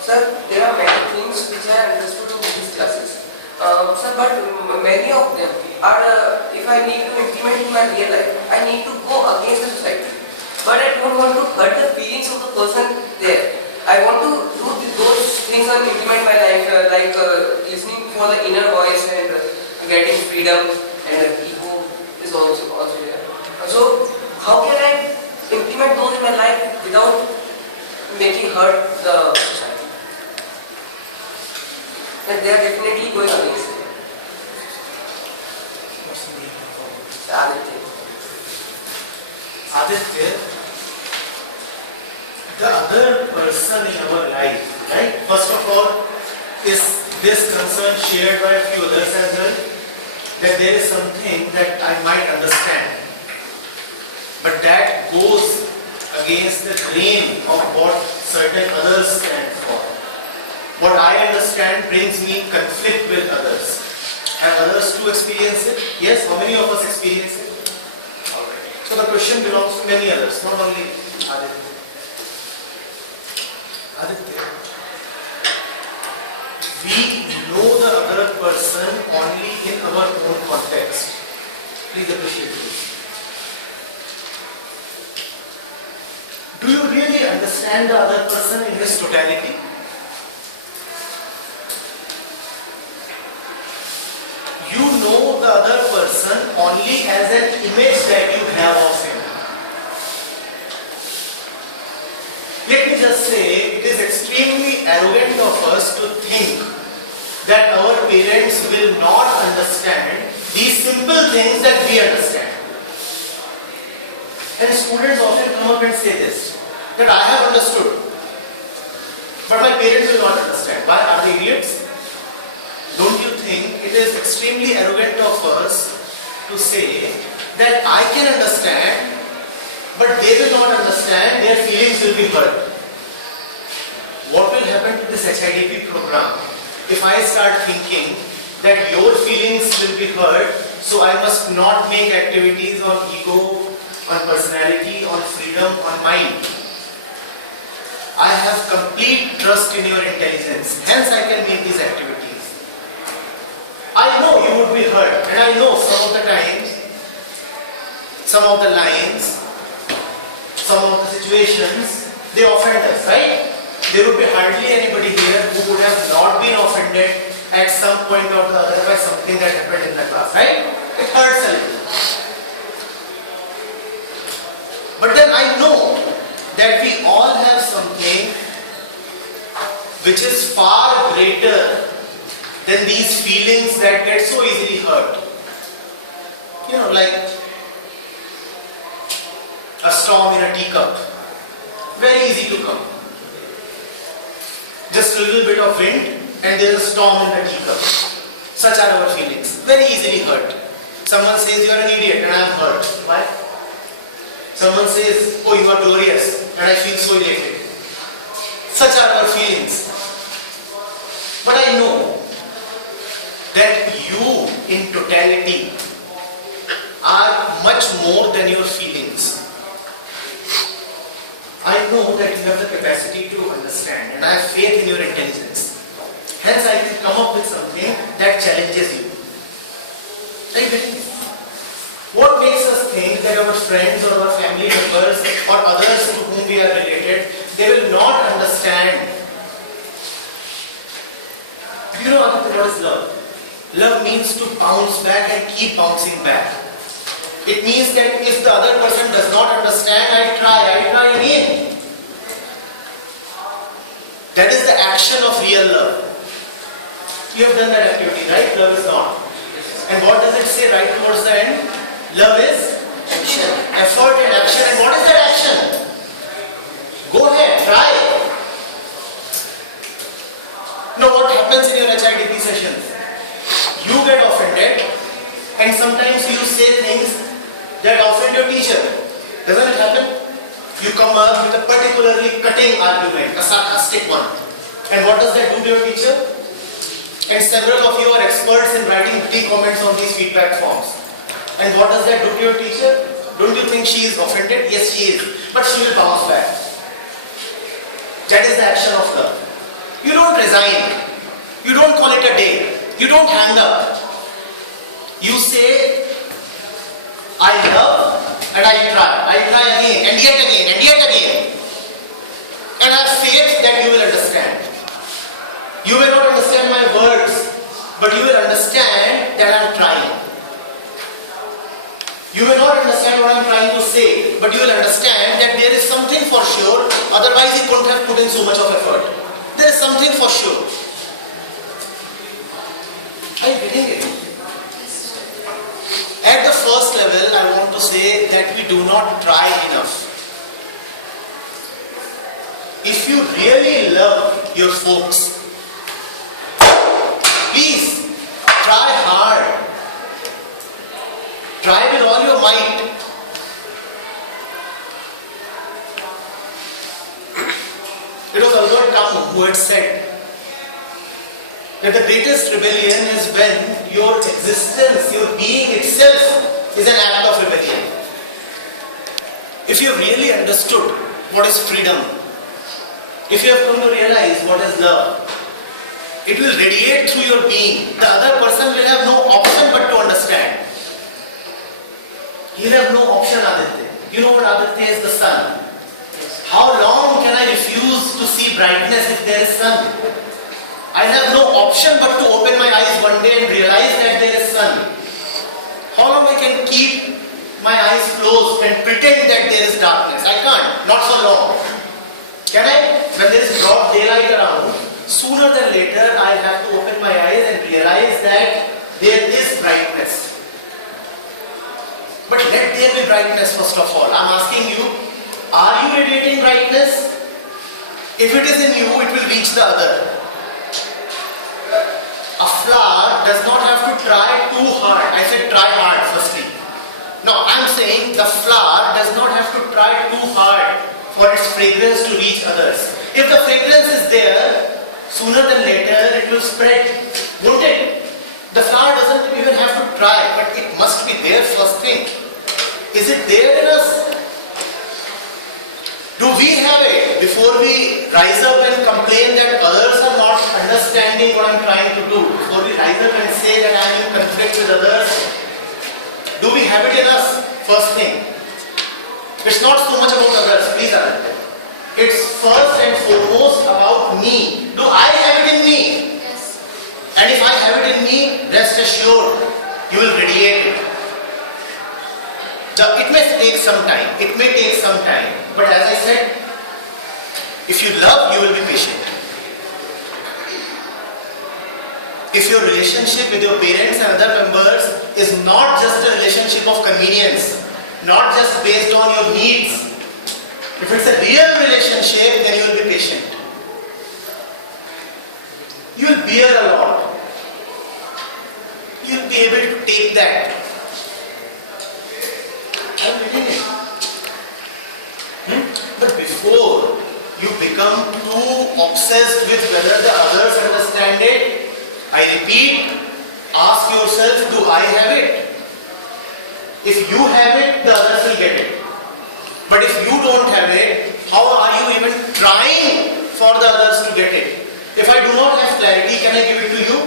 Sir, there are many things which I understood in these classes. Sir, but many of them are, if I need to implement in my real life, I need to go against the society. But I don't want to hurt the feelings of the person there. I want to do those things and implement my life, like listening for the inner voice and getting freedom, and ego is also there. So, how can I implement those in my life without making hurt the society? And they are definitely going against it. What's the name of Aditya. Aditya, the other person in our life, right? First of all, is this concern shared by a few others as well? That there is something that I might understand, but that goes against the grain of what certain others stand for. What I understand brings me conflict with others. Have others too experienced it? Yes, how many of us experience it? Alright. So the question belongs to many others, not only Aditya. Aditya, we know the other person only in our own context. Please appreciate this. Do you really understand the other person in his totality? You know the other person only as an image that you have of him. Let me just say, it is extremely arrogant of us to think that our parents will not understand these simple things that we understand. And students often come up and say this, that I have understood, but my parents will not understand. Why? Are they idiots? Don't you think it is extremely arrogant of us to say that I can understand, but they will not understand, their feelings will be hurt? What will happen to this HIDP program if I start thinking that your feelings will be hurt, so I must not make activities on ego, on personality, on freedom, on mind? I have complete trust in your intelligence, hence I can make these activities. I know you would be hurt, and I know some of the times, some of the lines, some of the situations, they offend us, right? There would be hardly anybody here who would have not been offended at some point or the other by something that happened in the class, right? It hurts a little. But then I know that we all have something which is far greater than these feelings that get so easily hurt. You know, like a storm in a teacup. Very easy to come. Just a little bit of wind and there is a storm in the teacup. Such are our feelings. Very easily hurt. Someone says you are an idiot and I am hurt. Why? Someone says, oh, you are glorious and I feel so elated. Such are our feelings. But I know that you in totality are much more than your feelings. I know that you have the capacity to understand and I have faith in your intelligence. Hence I can come up with something that challenges you. Right? What makes us think that our friends or our family members or others to whom we are related, they will not understand? Do you know what is love? Love means to bounce back and keep bouncing back. It means that if the other person does not understand, I try again. That is the action of real love. You have done that activity, right? Love is not. And what does it say right towards the end? Love is action. Effort and action. And what is that action? Go ahead, try. Now what happens in your HIDP sessions? You get offended and sometimes you say things that offend your teacher. Doesn't it happen? You come up with a particularly cutting argument, a sarcastic one. And what does that do to your teacher? And several of you are experts in writing witty comments on these feedback forms. And what does that do to your teacher? Don't you think she is offended? Yes, she is. But she will bounce back. That is the action of love. resign. You don't call it a day. You don't hang up. You say, I love and I try. I try again and yet again and yet again. And I have faith that you will understand. You may not understand my words, but you will understand that I am trying. You may not understand what I am trying to say, but you will understand that there is something for sure, otherwise you couldn't have put in so much of effort. There is something for sure. Are you getting it? At the first level, I want to say that we do not try enough. If you really love your folks, please try hard. Try with all your might. It was Albert Camus who had said that the greatest rebellion is when your existence, your being itself is an act of rebellion. If you have really understood what is freedom, if you have come to realize what is love, it will radiate through your being. The other person will have no option but to understand. He will have no option, Aditya. You know what Aditya is? The sun. How long can I refuse to see brightness if there is sun? I have no option but to open my eyes one day and realize that there is sun. How long I can keep my eyes closed and pretend that there is darkness? I can't. Not so long. Can I? When there is broad daylight around, sooner than later I have to open my eyes and realize that there is brightness. But let there be brightness first of all. I am asking you, are you radiating brightness? If it is in you, it will reach the other. A flower does not have to try too hard. I said try hard firstly. Now I am saying the flower does not have to try too hard for its fragrance to reach others. If the fragrance is there, sooner than later it will spread, won't it? The flower doesn't even have to try, but it must be there first thing. Is it there in us? Do we have it before we rise up and complain that others are not understanding what I am trying to do? Before we rise up and say that I am in conflict with others? Do we have it in us? First thing. It's not so much about others, please Aditya. It's first and foremost about me. Do I have it in me? Yes. And if I have it in me, rest assured, you will radiate it. It may take some time. It may take some time. But as I said, if you love, you will be patient. If your relationship with your parents and other members is not just a relationship of convenience, not just based on your needs, if it's a real relationship, then you will be patient. You will bear a lot. You will be able to take that. I'm reading it. But before you become too obsessed with whether the others understand it, I repeat, ask yourself, do I have it? If you have it, the others will get it. But if you don't have it, how are you even trying for the others to get it? If I do not have clarity, can I give it to you?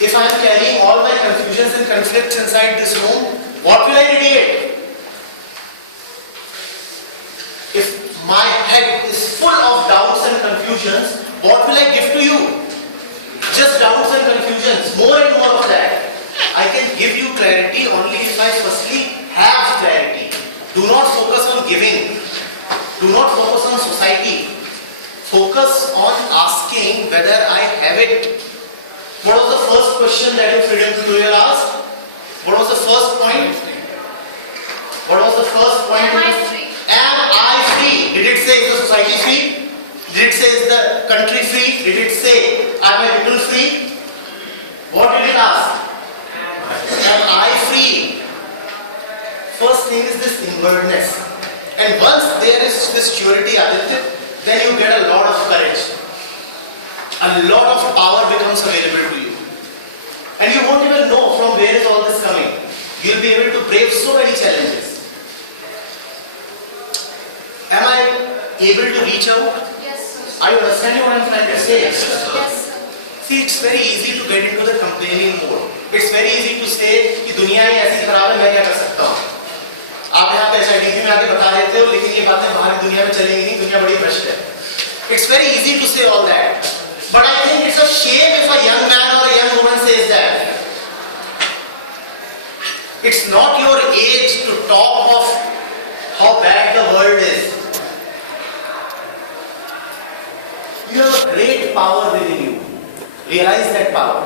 If I am carrying all my confusions and conflicts inside this room, what will I radiate? If my head is full of doubts and confusions, what will I give to you? Just doubts and confusions, more and more of that. I can give you clarity only if I firstly have clarity. Do not focus on giving. Do not focus on society. Focus on asking whether I have it. What was the first question that your freedom tutorial asked? What was the first point? What was the first point? Am I free? Am I free? Did it say is the society free? Did it say is the country free? Did it say are my people free? What did it ask? Am I free? First thing is this inwardness. And once there is this surety, Aditya, then you get a lot of courage. A lot of power becomes available to you. And you won't even know from where is all this coming. You will be able to brave so many challenges. Am I able to reach out? Yes. Are you understanding what I'm trying to say? Yes, sir. See, it's very easy to get into the complaining mode. It's very easy to say कि दुनिया ही ऐसी खराब है, मैं क्या कर सकता हूँ? आप यहाँ पे HIDP में आके बता देते हो, लेकिन ये बातें बाहर की दुनिया में चलेंगी नहीं, दुनिया बड़ी भ्रष्ट है. It's very easy to say all that, but I think it's a shame if a young man or a young woman says that. It's not your age to talk of how bad the world is. You have a great power within you. Realize that power.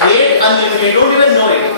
Great unlimited. You don't even know it.